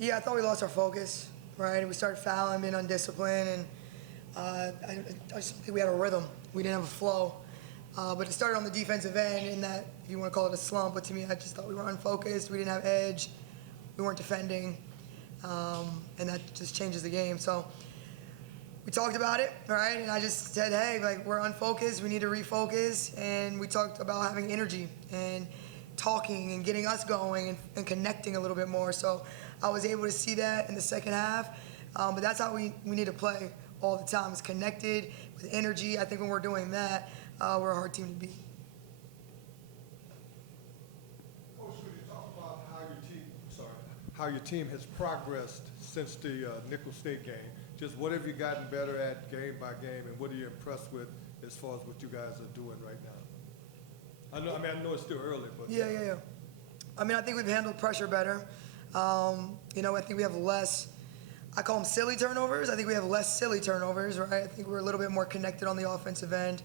Yeah, I thought we lost our focus, right? We started fouling, being undisciplined, and I just think we had a rhythm. We didn't have a flow. But it started on the defensive end in that, if you want to call it a slump, but to me, I just thought we were unfocused. We didn't have edge. We weren't defending. And that just changes the game. So we talked about it, right? And I just said, hey, like, we're unfocused. We need to refocus. And we talked about having energy and talking and getting us going and connecting a little bit more. So I was able to see that in the second half. But that's how we need to play all the time. It's connected with energy. I think when we're doing that, we're a hard team to beat. Coach, could you talk about how your team has progressed since the Nicholls State game? Just what have you gotten better at game by game, and what are you impressed with as far as what you guys are doing right now? I know it's still early, but Yeah. I mean, I think we've handled pressure better. I think we have less. I call them silly turnovers. I think we have less silly turnovers, right? I think we're a little bit more connected on the offensive end.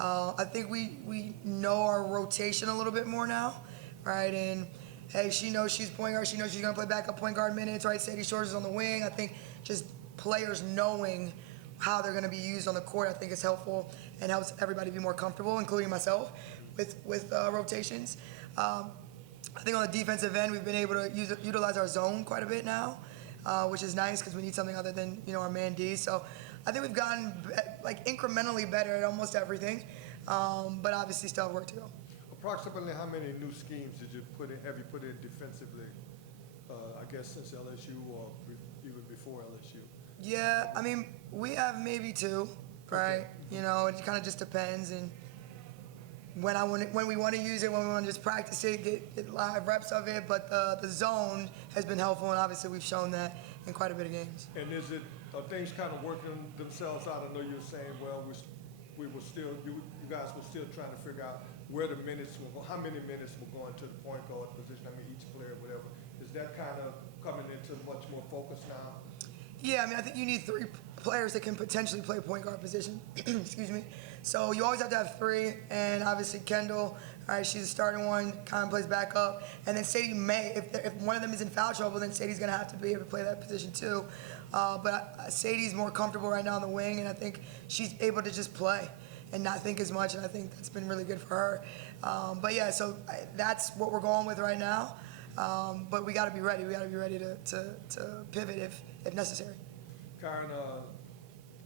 I think we know our rotation a little bit more now, right? And hey, she knows she's point guard. She knows she's going to play backup point guard minutes, right? Sadie Shores is on the wing. I think just players knowing how they're going to be used on the court, I think is helpful and helps everybody be more comfortable, including myself, with rotations. I think on the defensive end, we've been able to utilize our zone quite a bit now, which is nice because we need something other than our man D. So I think we've gotten incrementally better at almost everything, but obviously still have work to go. approximately how many new schemes have you put in defensively, I guess since LSU or even before LSU? Yeah, I mean, we have maybe two, right? Okay. It kind of just depends, and when we want to use it, when we want to just practice it, get live reps of it. But the zone has been helpful, and obviously we've shown that in quite a bit of games. And are things kind of working themselves out? I know you're saying, well, you guys were still trying to figure out where the minutes will go, how many minutes will go into the point guard position. I mean, each player, whatever. Is that kind of coming into much more focus now? Yeah, I mean, I think you need three players that can potentially play point guard position. Excuse me. So you always have to have three, and obviously Kendall, all right, she's a starting one, kind of plays backup, and then Sadie may, if one of them is in foul trouble, then Sadie's going to have to be able to play that position too. But Sadie's more comfortable right now on the wing, and I think she's able to just play and not think as much, and I think that's been really good for her. But yeah, so that's what we're going with right now. But we got to be ready. We got to be ready to pivot if necessary. Karen,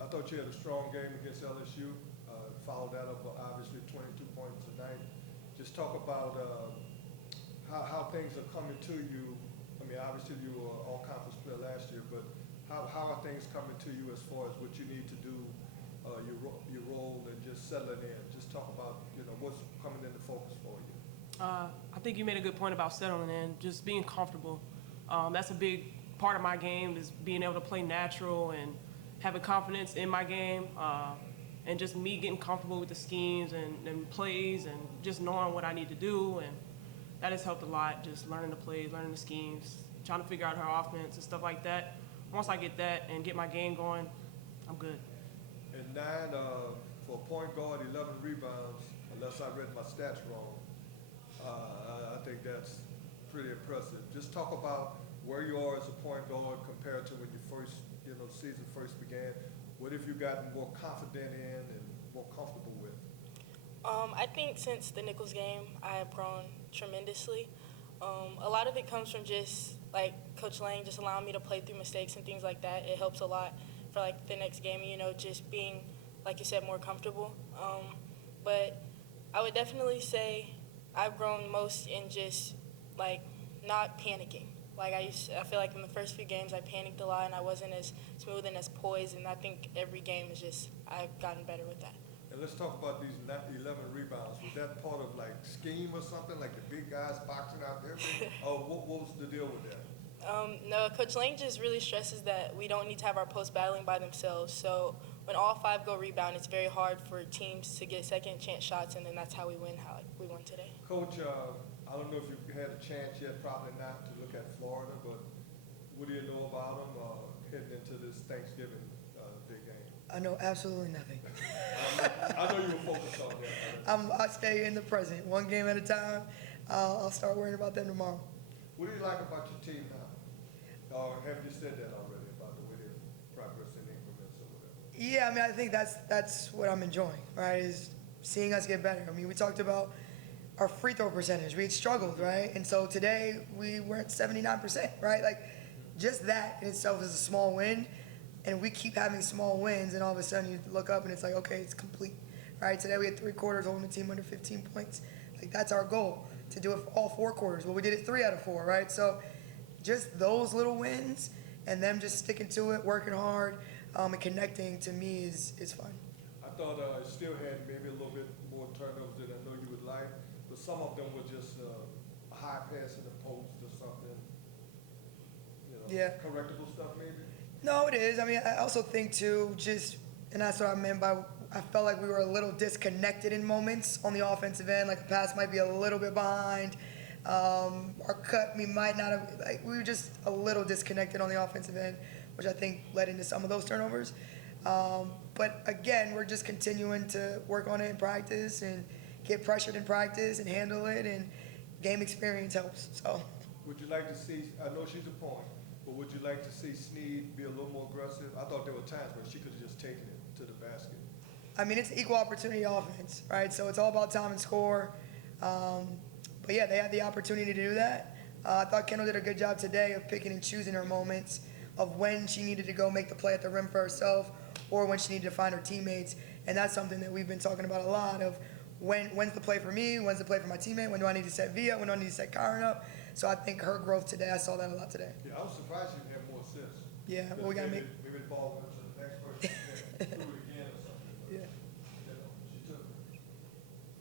I thought you had a strong game against LSU. Followed that up, obviously, 22 points tonight. Just talk about how things are coming to you. I mean, obviously, you were an all-conference player last year, but how are things coming to you as far as what you need to do, your role, and just settling in? Just talk about what's coming into focus for you. I think you made a good point about settling in, just being comfortable. That's a big part of my game, is being able to play natural and having confidence in my game, and just me getting comfortable with the schemes and plays and just knowing what I need to do. And that has helped a lot, just learning the plays, learning the schemes, trying to figure out her offense and stuff like that. Once I get that and get my game going, I'm good. And 9 for a point guard, 11 rebounds, unless I read my stats wrong. I think that's pretty impressive. Just talk about where you are as a point guard compared to when you first, season first began. What have you gotten more confident in and more comfortable with? I think since the Nicholls game, I have grown tremendously. A lot of it comes from just like Coach Lang just allowing me to play through mistakes and things like that. It helps a lot for like the next game, just being, like you said, more comfortable. But I would definitely say I've grown most in just like not panicking. Like I feel like in the first few games I panicked a lot and I wasn't as smooth and as poised, and I think every game is just I've gotten better with that. And let's talk about these 11 rebounds. Was that part of like scheme or something, like the big guys boxing out there? Or what was the deal with that? No, Coach Lang just really stresses that we don't need to have our posts battling by themselves. So when all 5 go rebound, it's very hard for teams to get second chance shots, and then that's how we win. How we won today. Coach, I don't know if you've had a chance yet, probably not, to look at Florida, but what do you know about them heading into this Thanksgiving big game? I know absolutely nothing. I know you were focused on that. I stay in the present, one game at a time. I'll start worrying about them tomorrow. What do you like about your team now? said that already about the way they're progressing increments or whatever. Yeah, I mean, I think that's what I'm enjoying, right? Is seeing us get better. I mean, we talked about our free throw percentage. We had struggled, right? And so today we were at 79%, right? Like, just that in itself is a small win. And we keep having small wins, and all of a sudden you look up and it's like, okay, it's complete, right? Today we had 3 quarters holding the team under 15 points. Like, that's our goal, to do it for all 4 quarters. Well, we did it 3 out of 4, right? So just those little wins and them just sticking to it, working hard, and connecting, to me is fun. I thought it still had maybe a little bit more turnovers than I know you would like, but some of them were just a high pass in the post or something. Yeah. Correctable stuff maybe. No, it is. I mean, I also think too, and that's what I meant by, I felt like we were a little disconnected in moments on the offensive end. Like, the pass might be a little bit behind. Our cut, we might not have, like, we were just a little disconnected on the offensive end, which I think led into some of those turnovers. But again, we're just continuing to work on it in practice and get pressured in practice and handle it, and game experience helps. So. Would you like to see, I know she's a point, but would you like to see Sneed be a little more aggressive? I thought there were times when she could have just taken it to the basket. I mean, it's equal opportunity offense, right? So it's all about time and score. But yeah, they had the opportunity to do that. I thought Kendall did a good job today of picking and choosing her moments of when she needed to go make the play at the rim for herself or when she needed to find her teammates. And that's something that we've been talking about a lot of when's the play for me, when's the play for my teammate, when do I need to set Via, when do I need to set Kyron up. So I think her growth today, I saw that a lot today. Yeah, I was surprised she didn't have more assists. Yeah, well, we got to make. Maybe the ball went to the next person and threw it again or something. But, Yeah. she took it.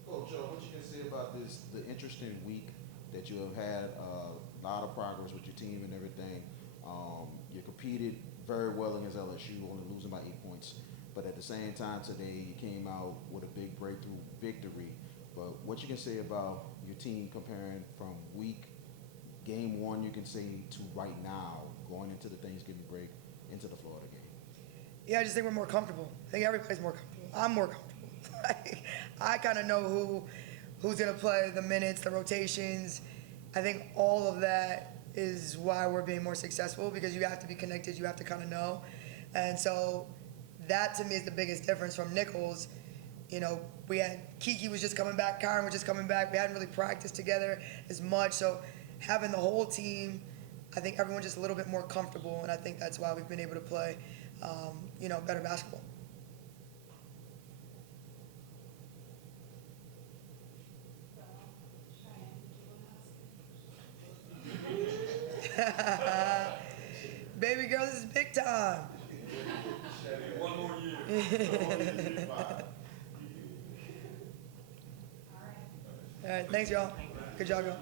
Coach, what you can say about the interesting week that you have had, a lot of progress with your team and everything. You competed very well against LSU, only losing by 8 points. But at the same time today, you came out with a big breakthrough victory. But what you can say about your team comparing from game 1, you can say, to right now, going into the Thanksgiving break, into the Florida game? Yeah, I just think we're more comfortable. I think everybody's more comfortable. I'm more comfortable. Like, I kind of know who's going to play, the minutes, the rotations. I think all of that is why we're being more successful, because you have to be connected. You have to kind of know. And so that, to me, is the biggest difference from Nichols. You know, we had Kiki was just coming back, Kyron was just coming back. We hadn't really practiced together as much. So having the whole team, I think everyone's just a little bit more comfortable, and I think that's why we've been able to play, better basketball. Baby girl, this is big time. One more year. All right, thanks, y'all. Good job, y'all.